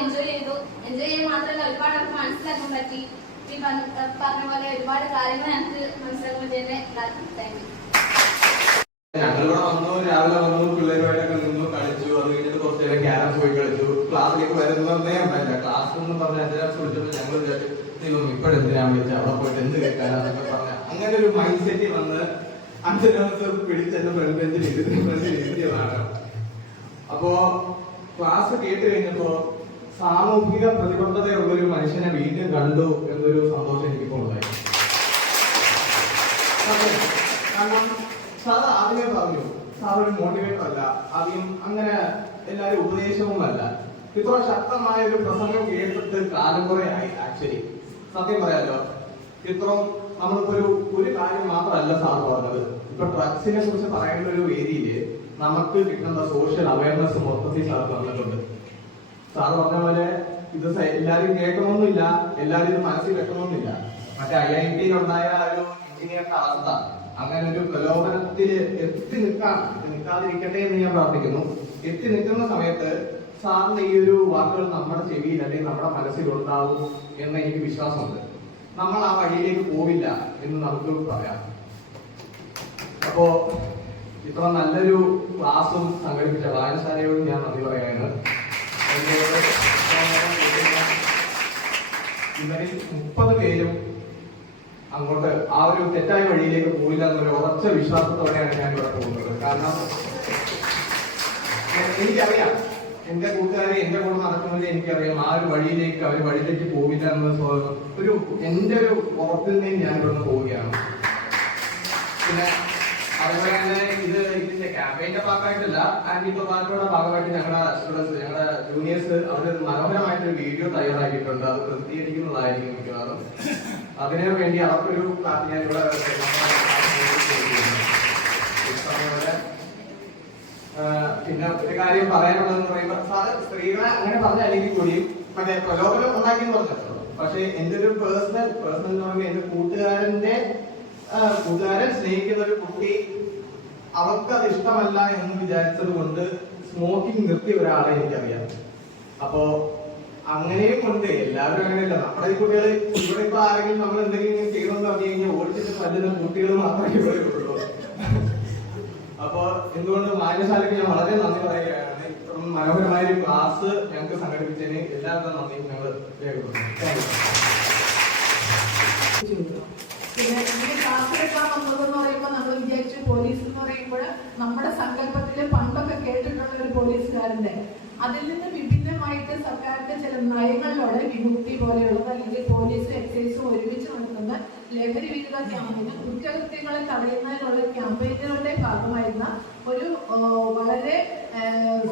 Enjoy ചെയ്തു. Enjoy ചെയ്യാൻ മാത്രമല്ല ഒരുപാട് നമുക്ക് മനസ്സിലാക്കാൻ പറ്റി. പറഞ്ഞ പോലെ ഒരുപാട് കാര്യങ്ങൾ ഞങ്ങൾക്ക് മനസ്സിലാക്കാൻ പറ്റിയതിന് എല്ലാവർക്കും താങ്ക് യു വന്നു രാവിലെ വന്നു കളിച്ചു. പോയി കളിച്ചു. എന്ന് അവിടെ എന്ത് പറഞ്ഞ. അങ്ങനെ ഒരു മൈൻഡ് സെറ്റ് വന്ന് അഞ്ചു ദിവസം ഫ്രണ്ട് ബെഞ്ചിൽ ഇരുന്ന് ഫ്രണ്ടിൽ ഇരുത്തിയതാണ്. കേട്ട് കഴിഞ്ഞപ്പോ സാമൂഹിക പ്രതിബദ്ധതയുള്ള ഒരു മനുഷ്യനെ വീണ്ടും കണ്ടു എന്നൊരു സന്തോഷം എനിക്കിപ്പോൾ ഉണ്ടായി. കാരണം സാർ ആദ്യമേ പറഞ്ഞു സാർ ഒരു മോട്ടിവേറ്റർ അല്ല ആദ്യം അങ്ങനെ എല്ലാവരും ഉപദേശവും അല്ല ഇത്ര ശക്തമായ ഒരു പ്രസംഗം കേട്ടിട്ട് കാലം കുറെ ആയി ആക്ച്വലി സത്യം പറയാലോ ഇത്രയും നമ്മളിപ്പോ ഒരു ഒരു കാര്യം മാത്രമല്ല സാർ പറഞ്ഞത്. ഇപ്പൊ ഡ്രഗ്സിനെ കുറിച്ച് പറയേണ്ട ഒരു വേദിയിൽ നമുക്ക് കിട്ടുന്ന സോഷ്യൽ അവയർനെസ് മൊത്തത്തിൽ സാർ തന്നിട്ടുണ്ട് സാർ പറഞ്ഞ പോലെ ഇത് എല്ലാവരും കേൾക്കണമെന്നില്ല എല്ലാരും ഇത് മനസ്സിൽ വെക്കണമെന്നില്ല. മറ്റേ ഐ ഐ ടിയിൽ ഉണ്ടായ ഒരു എഞ്ചിനീയർ അവസ്ഥ. അങ്ങനെ ഒരു പ്രലോഭനത്തിൽ എത്തി നിൽക്കാൻ നിൽക്കാതിരിക്കട്ടെ എന്ന് ഞാൻ പ്രാർത്ഥിക്കുന്നു. എത്തി നിൽക്കുന്ന സമയത്ത് സാറിന്റെ ഈ ഒരു വാക്കുകൾ നമ്മുടെ ചെവിയിൽ അല്ലെങ്കിൽ നമ്മുടെ മനസ്സിൽ ഉണ്ടാവും എന്ന് എനിക്ക് വിശ്വാസമുണ്ട്. നമ്മൾ ആ വഴിയിലേക്ക് പോവില്ല എന്ന് നമുക്ക് പറയാം. അപ്പോ ഇത്ര നല്ലൊരു ക്ലാസ്സും സംഘടിപ്പിച്ച വായനശാലയോടും ഞാൻ നന്ദി എന്നോട് ഇവരിൽ മുപ്പത് പേരും അങ്ങോട്ട് ആ ഒരു തെറ്റായ വഴിയിലേക്ക് പോയില്ല എന്നൊരു ഉറച്ച വിശ്വാസത്തോടെയാണ് ഞാൻ ഇവിടെ പോകുന്നത്. കാരണം എനിക്കറിയാം. എന്റെ കൂട്ടുകാരെ എന്റെ കൂടെ നടക്കുന്നത് എനിക്കറിയാം. ആ ഒരു വഴിയിലേക്ക് അവർ വഴിയിലേക്ക് പോവില്ല എന്നത് ഒരു എന്റെ ഒരു ഉറപ്പിൽ നിന്ന് ഞാൻ ഇവിടുന്ന് പോവുകയാണ്. പിന്നെ അതുപോലെ ഇതിന്റെ ക്യാമ്പയിന്റെ ഭാഗമായിട്ടല്ല ആന്റി ടൊബാക്കോയുടെ ഭാഗമായിട്ട് ഞങ്ങളുടെ സ്റ്റുഡൻസ് ഞങ്ങളുടെ ജൂനിയേഴ്സ് അവർ മനോഹരമായിട്ടൊരു വീഡിയോ തയ്യാറാക്കിയിട്ടുണ്ട്. അത് പ്രസിദ്ധീകരിക്കുന്നതായിരിക്കും മിക്കവാറും. അതിനു വേണ്ടി അവർക്കൊരു ഞാൻ ഇവിടെ പിന്നെ ഒരു കാര്യം പറയാനുള്ളതെന്ന് പറയുമ്പോൾ സാറ് സ്ത്രീകളെ അങ്ങനെ പറഞ്ഞല്ലെങ്കിൽ കൂടിയും മറ്റേ പ്രലോഭനം ഉണ്ടാക്കി എന്ന് പറഞ്ഞല്ലോ. പക്ഷെ എന്റെ ഒരു പേഴ്സണൽ പേഴ്സണൽ എന്ന് പറയുമ്പോൾ എന്റെ കൂട്ടുകാരന്റെ ആ, കൂട്ടുകാരൻ സ്നേഹിക്കുന്ന ഒരു കുട്ടി അവർക്ക് അത് ഇഷ്ടമല്ല എന്ന് വിചാരിച്ചത് കൊണ്ട് സ്മോക്കിംഗ് നിർത്തിയ ഒരാളെ എനിക്കറിയാം. അപ്പോ അങ്ങനെയും കൊണ്ട് എല്ലാവരും അങ്ങനെയല്ല. നമ്മുടെ ഈ കുട്ടികൾ ഇവിടെ ഇപ്പൊ ആരെങ്കിലും നമ്മൾ എന്തെങ്കിലും ചെയ്യണമെന്ന് പറഞ്ഞു കഴിഞ്ഞാൽ ഓടിച്ചിട്ട് പറ്റുന്ന കുട്ടികൾ മാത്രമേ ഇവിടെ ഉള്ളൂ അപ്പോ എന്തുകൊണ്ട് വായനശാലയ്ക്ക് ഞാൻ വളരെ നന്ദി പറയുകയാണ്. ഇത്രയും മനോഹരമായ ഒരു ക്ലാസ് ഞങ്ങൾക്ക് സംഘടിപ്പിച്ചതിന് എല്ലാവർക്കും നന്ദി ഞങ്ങൾ രേഖപ്പെടുത്തുന്നു. പിന്നെ ഈ ക്ലാസ്സിലെത്താൻ വന്നതെന്ന് പറയുമ്പോൾ നമ്മൾ വിചാരിച്ചു പോലീസ് എന്ന് പറയുമ്പോൾ നമ്മുടെ സങ്കല്പത്തിൽ പണ്ടൊക്കെ കേട്ടിട്ടുള്ള ഒരു പോലീസുകാരന്റെ അതിൽ നിന്ന് വിഭിന്നമായിട്ട് സർക്കാരിന്റെ ചില നയങ്ങളിലൂടെ വിമുക്തി പോലെയുള്ള അല്ലെങ്കിൽ പോലീസും എക്സൈസും ഒരുമിച്ച് നടത്തുന്ന ലഹരി വിരുദ്ധ ക്യാമ്പയിന് കുറ്റകൃത്യങ്ങളെ തടയുന്നതിനുള്ള ക്യാമ്പയിനുകളുടെ ഭാഗമായിരുന്ന ഒരു വളരെ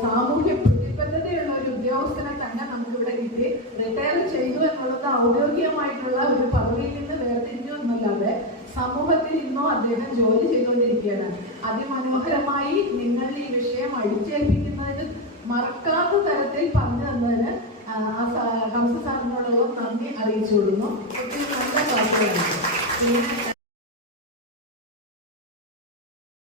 സാമൂഹ്യ പ്രതിബദ്ധതയുള്ള ഒരു ഉദ്യോഗസ്ഥനെ തന്നെ നമുക്കിവിടെ കിട്ടി. റിട്ടയർ ചെയ്തു എന്നുള്ളത് ഔദ്യോഗികമായിട്ടുള്ള ഒരു പദവിയിൽ നിന്ന് വേർതിരിഞ്ഞു എന്നല്ലാതെ സമൂഹത്തിൽ നിന്നോ അദ്ദേഹം ജോലി ചെയ്തുകൊണ്ടിരിക്കുകയാണ്. അതിമനോഹരമായി നിങ്ങൾ ഈ വിഷയം അടിച്ചേൽപ്പിക്കുന്നതിന് മറക്കാത്ത തരത്തിൽ പറഞ്ഞു തന്നതിന് ആ, ഹംസ സാറിനോടുള്ള നന്ദി അറിയിച്ചു കൊടുക്കുന്നു ഒത്തിരി നല്ല ക്ലാസ്സുകളാണ് പിന്നെ